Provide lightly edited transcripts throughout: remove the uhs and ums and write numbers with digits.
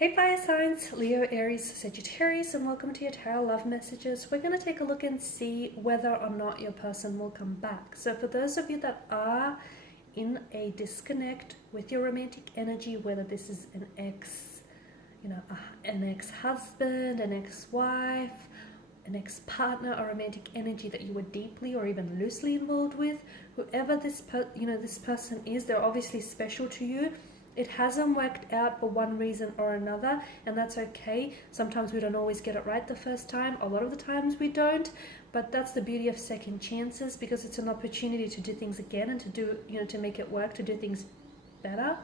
Hey fire signs, Leo, Aries, Sagittarius, and welcome to your tarot love messages. We're going to take a look and see whether or not your person will come back. So for those of you that are in a disconnect with your romantic energy, whether this is an ex, an ex-husband, an ex-wife, an ex-partner, or romantic energy that you were deeply or even loosely involved with, whoever this person is, they're obviously special to you. It hasn't worked out for one reason or another, and that's okay. Sometimes we don't always get it right the first time. A lot of the times we don't, but that's the beauty of second chances, because it's an opportunity to do things again and to do, to make it work, to do things better.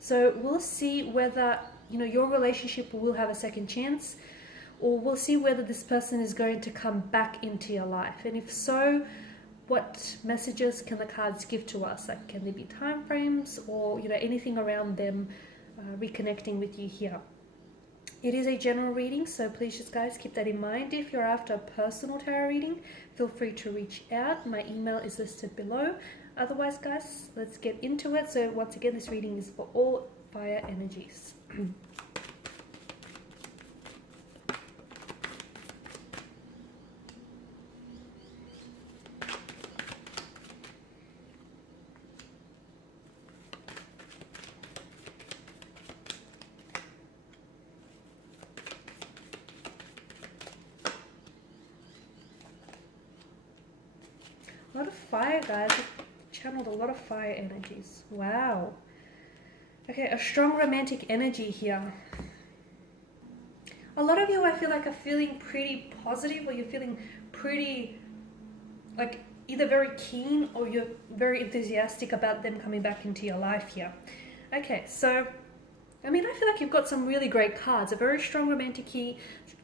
So we'll see whether, your relationship will have a second chance, or we'll see whether this person is going to come back into your life. And if so, what messages can the cards give to us? Like, can there be time frames or anything around them reconnecting with you here? It is a general reading, so please just guys keep that in mind. If you're after a personal tarot reading, feel free to reach out. My email is listed below. Otherwise guys, let's get into it. So once again, this reading is for all fire energies. A lot of fire, guys. I've channeled a lot of fire energies. Wow. Okay, a strong romantic energy here. A lot of you, I feel like, are feeling pretty positive, or you're feeling pretty, like, either very keen or you're very enthusiastic about them coming back into your life here. Okay, so, I feel like you've got some really great cards. A very strong romantic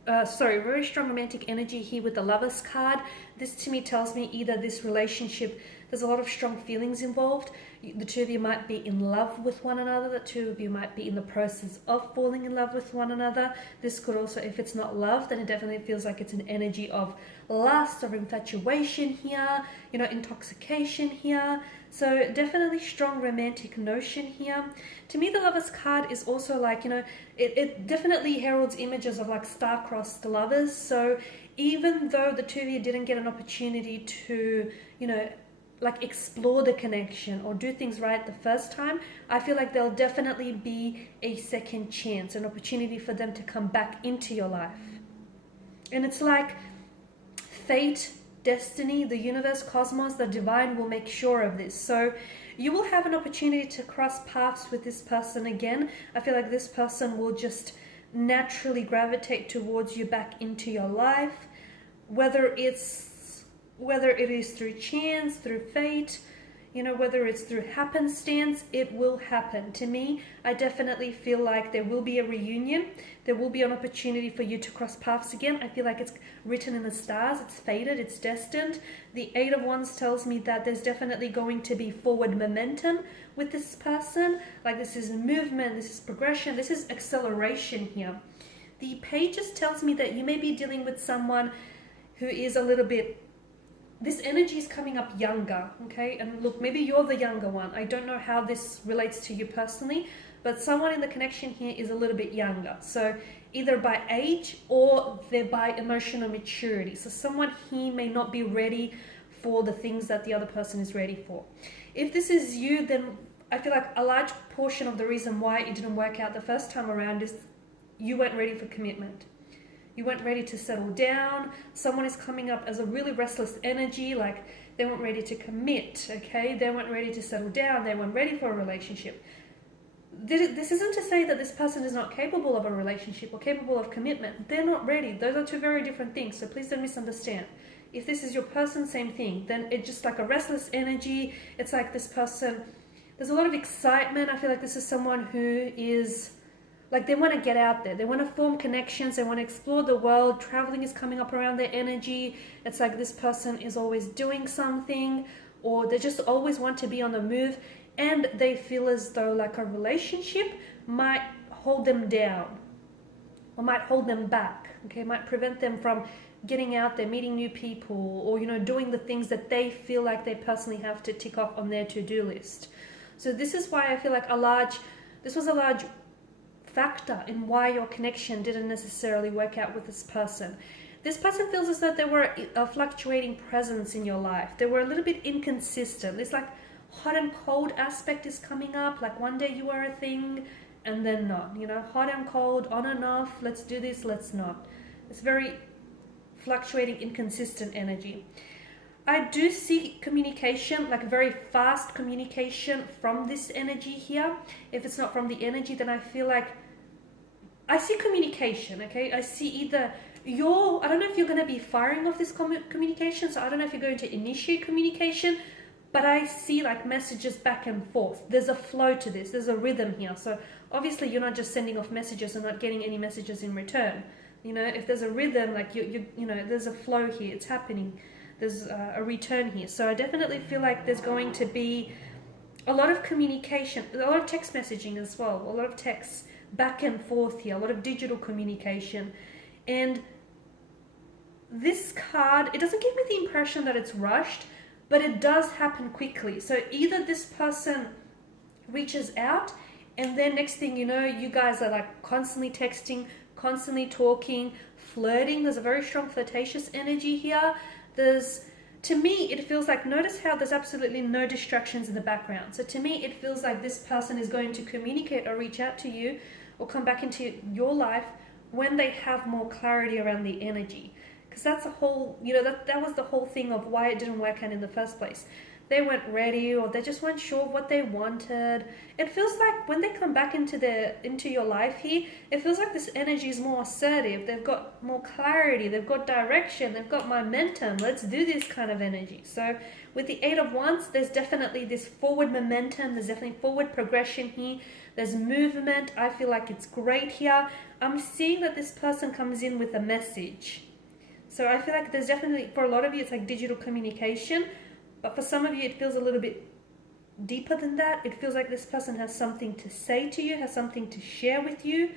very strong romantic energy here with the Lovers card. This to me tells me either this relationship, there's a lot of strong feelings involved. The two of you might be in love with one another. The two of you might be in the process of falling in love with one another. This could also, if it's not love, then it definitely feels like it's an energy of lust or infatuation here, intoxication here. So definitely strong romantic notion here. To me, the Lovers card is also like, it definitely heralds images of like star-crossed lovers. So even though the two of you didn't get an opportunity to, like explore the connection or do things right the first time, I feel like there'll definitely be a second chance, an opportunity for them to come back into your life. And it's like fate, destiny, the universe, cosmos, the divine will make sure of this. So you will have an opportunity to cross paths with this person again. I feel like this person will just naturally gravitate towards you back into your life, whether it is through chance, through fate, whether it's through happenstance, it will happen. To me, I definitely feel like there will be a reunion. There will be an opportunity for you to cross paths again. I feel like it's written in the stars. It's fated. It's destined. The Eight of Wands tells me that there's definitely going to be forward momentum with this person. Like, this is movement. This is progression. This is acceleration here. The Pages tells me that you may be dealing with someone who is a little bit, this energy is coming up younger, okay? And look, maybe you're the younger one. I don't know how this relates to you personally, but someone in the connection here is a little bit younger. So either by age or they're by emotional maturity. So someone here may not be ready for the things that the other person is ready for. If this is you, then I feel like a large portion of the reason why it didn't work out the first time around is you weren't ready for commitment. You weren't ready to settle down. Someone is coming up as a really restless energy, like they weren't ready to commit, okay? They weren't ready to settle down. They weren't ready for a relationship. This isn't to say that this person is not capable of a relationship or capable of commitment. They're not ready. Those are two very different things, so please don't misunderstand. If this is your person, same thing. Then it's just like a restless energy. It's like this person, there's a lot of excitement. I feel like this is someone who is, like, they want to get out there. They want to form connections. They want to explore the world. Traveling is coming up around their energy. It's like this person is always doing something, or they just always want to be on the move. And they feel as though like a relationship might hold them down or might hold them back. Okay, might prevent them from getting out there, meeting new people, or, doing the things that they feel like they personally have to tick off on their to-do list. So this is why I feel like this was a large factor in why your connection didn't necessarily work out with this person. This person feels as though they were a fluctuating presence in your life. They were a little bit inconsistent. It's like hot and cold aspect is coming up. Like one day you were a thing and then not. You know, hot and cold, on and off. Let's do this, let's not. It's very fluctuating, inconsistent energy. I do see communication, like very fast communication from this energy here. If it's not from the energy, then I feel like I see communication, okay? I see either I don't know if you're going to be firing off this communication, so I don't know if you're going to initiate communication, but I see like messages back and forth. There's a flow to this. There's a rhythm here. So obviously you're not just sending off messages and not getting any messages in return. You know, if there's a rhythm, like you know, there's a flow here. It's happening. There's a return here. So I definitely feel like there's going to be a lot of communication, a lot of text messaging as well, a lot of texts back and forth here, a lot of digital communication. And this card, it doesn't give me the impression that it's rushed, but it does happen quickly. So either this person reaches out and then next thing you know, you guys are like constantly texting, constantly talking, flirting. There's a very strong flirtatious energy here. To me, it feels like, notice how there's absolutely no distractions in the background. So to me, it feels like this person is going to communicate or reach out to you or come back into your life when they have more clarity around the energy. Because that's the whole, you know, that was the whole thing of why it didn't work out in the first place. They weren't ready, or they just weren't sure what they wanted. It feels like when they come back into your life here, it feels like this energy is more assertive. They've got more clarity, they've got direction, they've got momentum. Let's do this kind of energy. So with the Eight of Wands, there's definitely this forward momentum. There's definitely forward progression here. There's movement. I feel like it's great here. I'm seeing that this person comes in with a message. So I feel like there's definitely, for a lot of you, it's like digital communication. But for some of you, it feels a little bit deeper than that. It feels like this person has something to say to you, has something to share with you.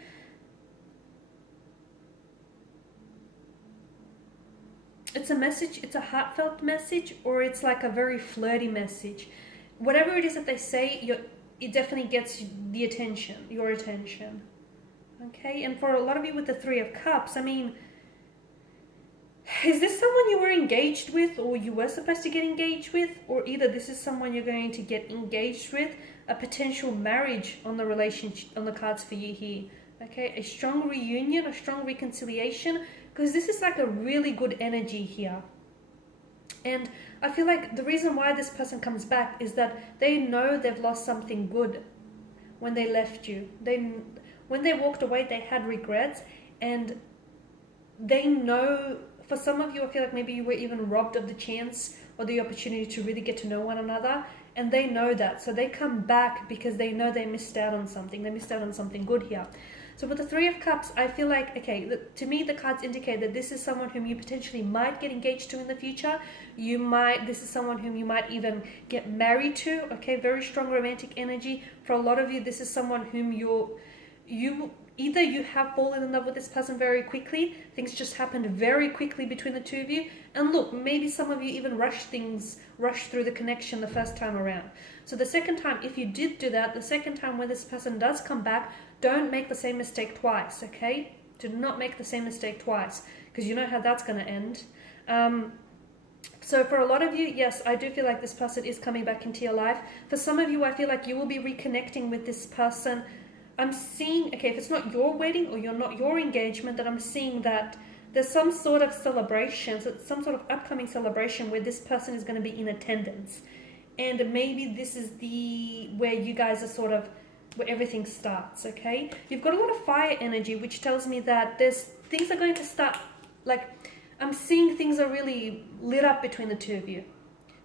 It's a message, it's a heartfelt message, or it's like a very flirty message. Whatever it is that they say, it definitely gets the attention, your attention. Okay, and for a lot of you with the Three of Cups, I mean, is this someone you were engaged with or you were supposed to get engaged with? Or either this is someone you're going to get engaged with, a potential marriage on the relationship, on the cards for you here. Okay, a strong reunion, a strong reconciliation, because this is like a really good energy here. And I feel like the reason why this person comes back is that they know they've lost something good when they left you. When they walked away, they had regrets, and they know. For some of you, I feel like maybe you were even robbed of the chance or the opportunity to really get to know one another, and they know that. So they come back because they know they missed out on something. They missed out on something good here. So with the Three of Cups, I feel like, okay, to me, the cards indicate that this is someone whom you potentially might get engaged to in the future. This is someone whom you might even get married to. Okay, very strong romantic energy. For a lot of you, this is someone whom either you have fallen in love with this person very quickly, things just happened very quickly between the two of you, and look, maybe some of you even rushed through the connection the first time around. So the second time, if you did do that, the second time when this person does come back, don't make the same mistake twice, okay? Do not make the same mistake twice, because you know how that's going to end. So for a lot of you, yes, I do feel like this person is coming back into your life. For some of you, I feel like you will be reconnecting with this person. I'm seeing, okay, if it's not your wedding or not your engagement, then I'm seeing that there's some sort of celebration, so some sort of upcoming celebration where this person is going to be in attendance. And maybe this is where you guys are sort of, where everything starts, okay? You've got a lot of fire energy, which tells me that things are going to start, like, I'm seeing things are really lit up between the two of you.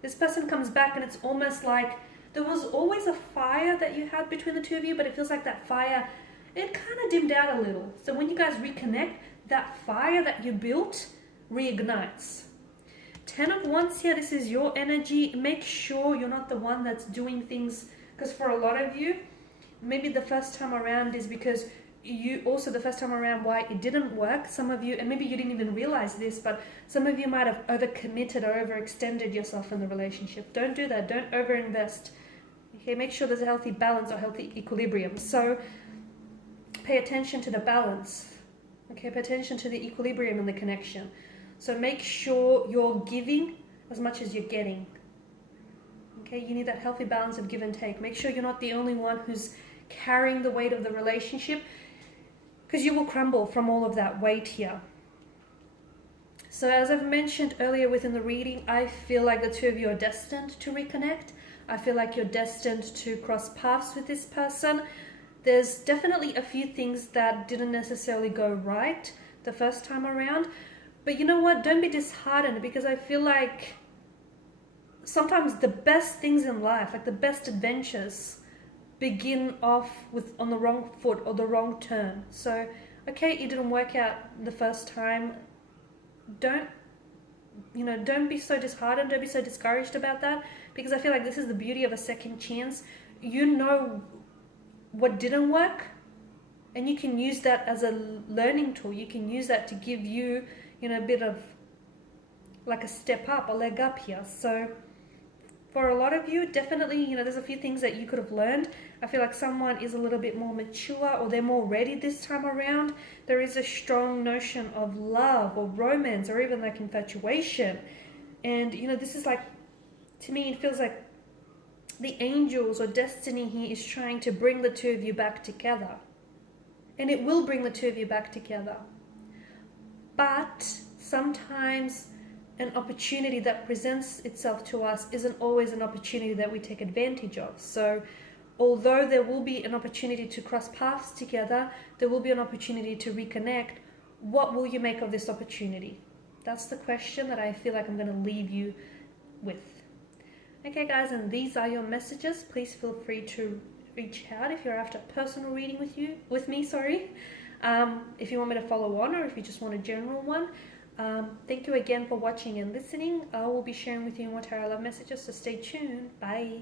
This person comes back and it's almost like, there was always a fire that you had between the two of you, but it feels like that fire, it kind of dimmed out a little. So when you guys reconnect, that fire that you built reignites. 10 of Wands here, this is your energy. Make sure you're not the one that's doing things, because for a lot of you, maybe the first time around is because the first time around why it didn't work. Some of you, and maybe you didn't even realize this, but some of you might have overcommitted or overextended yourself in the relationship. Don't do that. Don't overinvest. Okay, make sure there's a healthy balance or healthy equilibrium. So pay attention to the balance. Okay, pay attention to the equilibrium in the connection. So make sure you're giving as much as you're getting. Okay, you need that healthy balance of give and take. Make sure you're not the only one who's carrying the weight of the relationship, because you will crumble from all of that weight here. So as I've mentioned earlier within the reading, I feel like the two of you are destined to reconnect. I feel like you're destined to cross paths with this person. There's definitely a few things that didn't necessarily go right the first time around. But you know what? Don't be disheartened, because I feel like sometimes the best things in life, like the best adventures, begin off with on the wrong foot or the wrong turn. So, okay, it didn't work out the first time. Don't be so disheartened. Don't be so discouraged about that, because I feel like this is the beauty of a second chance. You know what didn't work, and you can use that as a learning tool. You can use that to give you, a bit of like a step up, a leg up here. So for a lot of you, definitely, there's a few things that you could have learned. I feel like someone is a little bit more mature, or they're more ready this time around. There is a strong notion of love or romance, or even like infatuation. And, this is like, to me, it feels like the angels or destiny here is trying to bring the two of you back together. And it will bring the two of you back together. But sometimes an opportunity that presents itself to us isn't always an opportunity that we take advantage of. So although there will be an opportunity to cross paths together, there will be an opportunity to reconnect. What will you make of this opportunity? That's the question that I feel like I'm going to leave you with. Okay guys, and these are your messages. Please feel free to reach out if you're after a personal reading with me. If you want me to follow on, or if you just want a general one. Thank you again for watching and listening. I will be sharing with you more tarot love messages, so stay tuned. Bye.